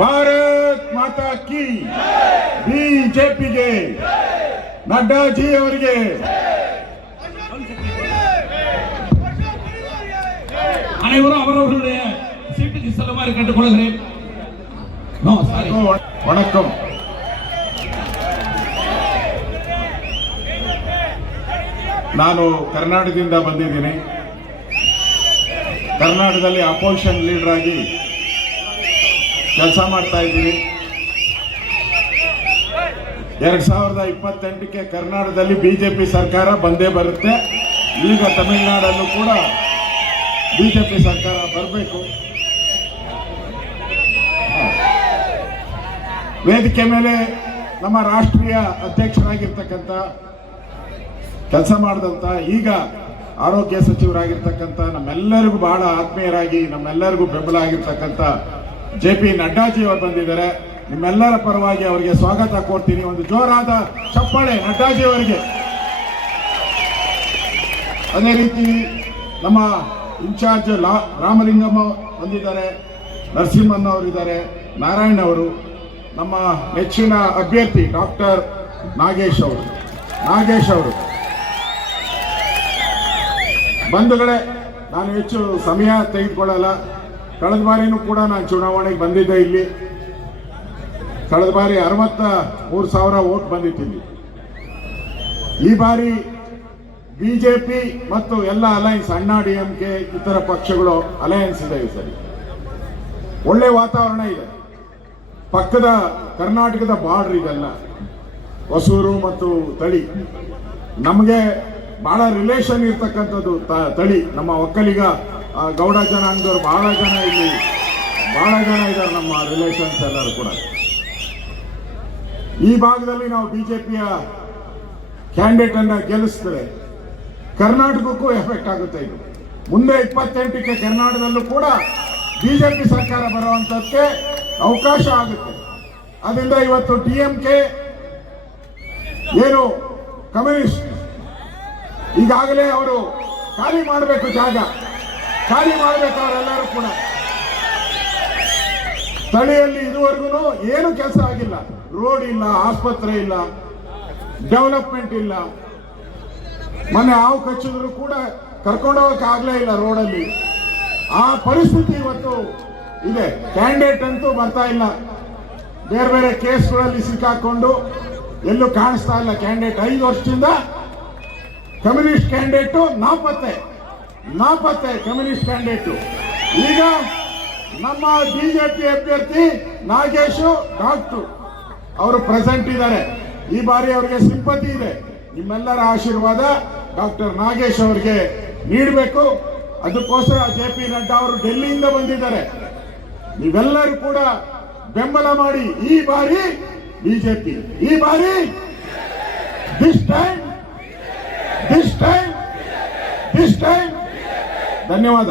ಭಾರತ್ ಮಾತಾ ಕಿ ಬಿಜೆಪಿಗೆ ನಡ್ಡಾಜಿ ಅವರಿಗೆ அனைவரும் அவரவர்களுடைய சீட்டுக்கு செல்லுமாறு கேட்டுக்கொள்கிறேன். வணக்கம். ನಾನು ಕರ್ನಾಟಕದಿಂದ ಬಂದಿದ್ದೀನಿ. ಕರ್ನಾಟಕದಲ್ಲಿ ಅಪೋಸಿಷನ್ ಲೀಡರ್ ಆಗಿ ಕೆಲಸ ಮಾಡ್ತಾ ಇದ್ದೀನಿ. 2028ಕ್ಕೆ ಕರ್ನಾಟಕದಲ್ಲಿ ಬಿಜೆಪಿ ಸರ್ಕಾರ ಬಂದೇ ಬರುತ್ತೆ. ಈಗ ತಮಿಳುನಾಡಲ್ಲೂ ಕೂಡ ಬಿಜೆಪಿ ಸರ್ಕಾರ ಬರಬೇಕು. ವೇದಿಕೆ ಮೇಲೆ ನಮ್ಮ ರಾಷ್ಟ್ರೀಯ ಅಧ್ಯಕ್ಷರಾಗಿರ್ತಕ್ಕಂಥ ಕೆಲಸ ಮಾಡಿದಂಥ ಈಗ ಆರೋಗ್ಯ ಸಚಿವರಾಗಿರ್ತಕ್ಕಂಥ ನಮ್ಮೆಲ್ಲರಿಗೂ ಬಹಳ ಆತ್ಮೀಯರಾಗಿ ನಮ್ಮೆಲ್ಲರಿಗೂ ಬೆಂಬಲ ಆಗಿರ್ತಕ್ಕಂಥ JP ನಡ್ಡಾಜಿ ಅವರು ಬಂದಿದ್ದಾರೆ. ನಿಮ್ಮೆಲ್ಲರ ಪರವಾಗಿ ಅವರಿಗೆ ಸ್ವಾಗತ ಕೊಡ್ತೀನಿ. ಒಂದು ಜೋರಾದ ಚಪ್ಪಾಳೆ ನಡ್ಡಾಜಿ ಅವರಿಗೆ. ಅದೇ ರೀತಿ ನಮ್ಮ ಇನ್ಚಾರ್ಜ್ ರಾಮಲಿಂಗಮ್ಮ ಬಂದಿದ್ದಾರೆ, ನರಸಿಂಹನ್ ಅವರಿದ್ದಾರೆ, ನಾರಾಯಣ್ ಅವರು, ನಮ್ಮ ನೆಚ್ಚಿನ ಅಭ್ಯರ್ಥಿ ಡಾಕ್ಟರ್ ನಾಗೇಶ್ ಅವರು. ಬಂಧುಗಳೇ, ನಾನು ಹೆಚ್ಚು ಸಮಯ ತೆಗೆದುಕೊಳ್ಳಲ್ಲ. ಕಳೆದ ಬಾರಿನೂ ಕೂಡ ನಾನು ಚುನಾವಣೆಗೆ ಬಂದಿದ್ದೆ. ಇಲ್ಲಿ ಕಳೆದ ಬಾರಿ 63,000 ವೋಟ್ ಬಂದಿತ್ತು. ಈ ಬಾರಿ ಬಿಜೆಪಿ ಮತ್ತು ಎಲ್ಲ ಅಲಯನ್ಸ್, ಅಣ್ಣಾ DMK ಇತರ ಪಕ್ಷಗಳು ಅಲಯನ್ಸ್ ಇದೆ. ಸರಿ, ಒಳ್ಳೆ ವಾತಾವರಣ ಇದೆ. ಪಕ್ಕದ ಕರ್ನಾಟಕದ ಬಾರ್ಡರ್ ಇದೆಲ್ಲ, ಹೊಸೂರು ಮತ್ತು ತಳಿ. ನಮಗೆ ಬಹಳ ರಿಲೇಷನ್ ಇರ್ತಕ್ಕಂಥದ್ದು ತಳಿ. ನಮ್ಮ ಒಕ್ಕಲಿಗ ಗೌಡ ಜನಾಂಗದವರು ಬಹಳ ಜನ ಇದ್ದಾರೆ. ನಮ್ಮ ರಿಲೇಷನ್ಸ್ ಎಲ್ಲರೂ ಕೂಡ ಈ ಭಾಗದಲ್ಲಿ ನಾವು ಬಿಜೆಪಿಯ ಕ್ಯಾಂಡಿಡೇಟ್ ಅನ್ನ ಗೆಲ್ಲಿಸಿದ್ರೆ ಕರ್ನಾಟಕಕ್ಕೂ ಎಫೆಕ್ಟ್ ಆಗುತ್ತೆ. ಇದು ಮುಂದೆ 28ಕ್ಕೆ ಕರ್ನಾಟಕದಲ್ಲೂ ಕೂಡ ಬಿಜೆಪಿ ಸರ್ಕಾರ ಬರುವಂತಕ್ಕೆ ಅವಕಾಶ ಆಗುತ್ತೆ. ಅದರಿಂದ ಇವತ್ತು DMK ಏನು ಕಮ್ಯುನಿಸ್ಟ್ ಈಗಾಗಲೇ ಅವರು ಖಾಲಿ ಮಾಡಬೇಕು, ಜಾಗ ಖಾಲಿ ಮಾಡಬೇಕು. ಅವರೆಲ್ಲರೂ ಕೂಡ ಸ್ಥಳೀಯಲ್ಲಿ ಇದುವರೆಗೂ ಏನು ಕೆಲಸ ಆಗಿಲ್ಲ. ರೋಡ್ ಇಲ್ಲ, ಆಸ್ಪತ್ರೆ ಇಲ್ಲ, ಡೆವಲಪ್ಮೆಂಟ್ ಇಲ್ಲ. ಮೊನ್ನೆ ಹಾವು ಕಚ್ಚಿದ್ರು ಕೂಡ ಕರ್ಕೊಂಡೋಗಕ್ಕೆ ಆಗ್ಲೇ ಇಲ್ಲ ರೋಡಲ್ಲಿ. ಆ ಪರಿಸ್ಥಿತಿ ಇವತ್ತು ಇದೆ. ಕ್ಯಾಂಡಿಡೇಟ್ ಅಂತೂ ಬರ್ತಾ ಇಲ್ಲ. ಬೇರೆ ಬೇರೆ ಕೇಸ್ಗಳಲ್ಲಿ ಸಿಕ್ಕಾಕೊಂಡು ಎಲ್ಲೂ ಕಾಣಿಸ್ತಾ ಇಲ್ಲ ಕ್ಯಾಂಡಿಡೇಟ್. 5 ವರ್ಷದಿಂದ ಕಮ್ಯುನಿಸ್ಟ್ ಕ್ಯಾಂಡಿಡೇಟು ನಾಪತ್ತೆ ಕಮ್ಯುನಿಸ್ಟ್ ಕ್ಯಾಂಡಿಡೇಟು. ಈಗ ನಮ್ಮ ಬಿಜೆಪಿ ಅಭ್ಯರ್ಥಿ ನಾಗೇಶು ಡಾಕ್ಟರ್ ಅವರು ಪ್ರೆಸೆಂಟ್ ಇದ್ದಾರೆ. ಈ ಬಾರಿ ಅವರಿಗೆ ಸಿಂಪತಿ ಇದೆ. ನಿಮ್ಮೆಲ್ಲರ ಆಶೀರ್ವಾದ ಡಾಕ್ಟರ್ ನಾಗೇಶ್ ಅವರಿಗೆ ನೀಡಬೇಕು. ಅದಕ್ಕೋಸ್ಕರ JP ನಡ್ಡಾ ಅವರು ಡೆಲ್ಲಿಯಿಂದ ಬಂದಿದ್ದಾರೆ. ನೀವೆಲ್ಲರೂ ಕೂಡ ಬೆಂಬಲ ಮಾಡಿ. ಈ ಬಾರಿ ಬಿಜೆಪಿ, ಈ ಬಾರಿ ದಿಸ್ ಟೈಮ್. ಧನ್ಯವಾದ.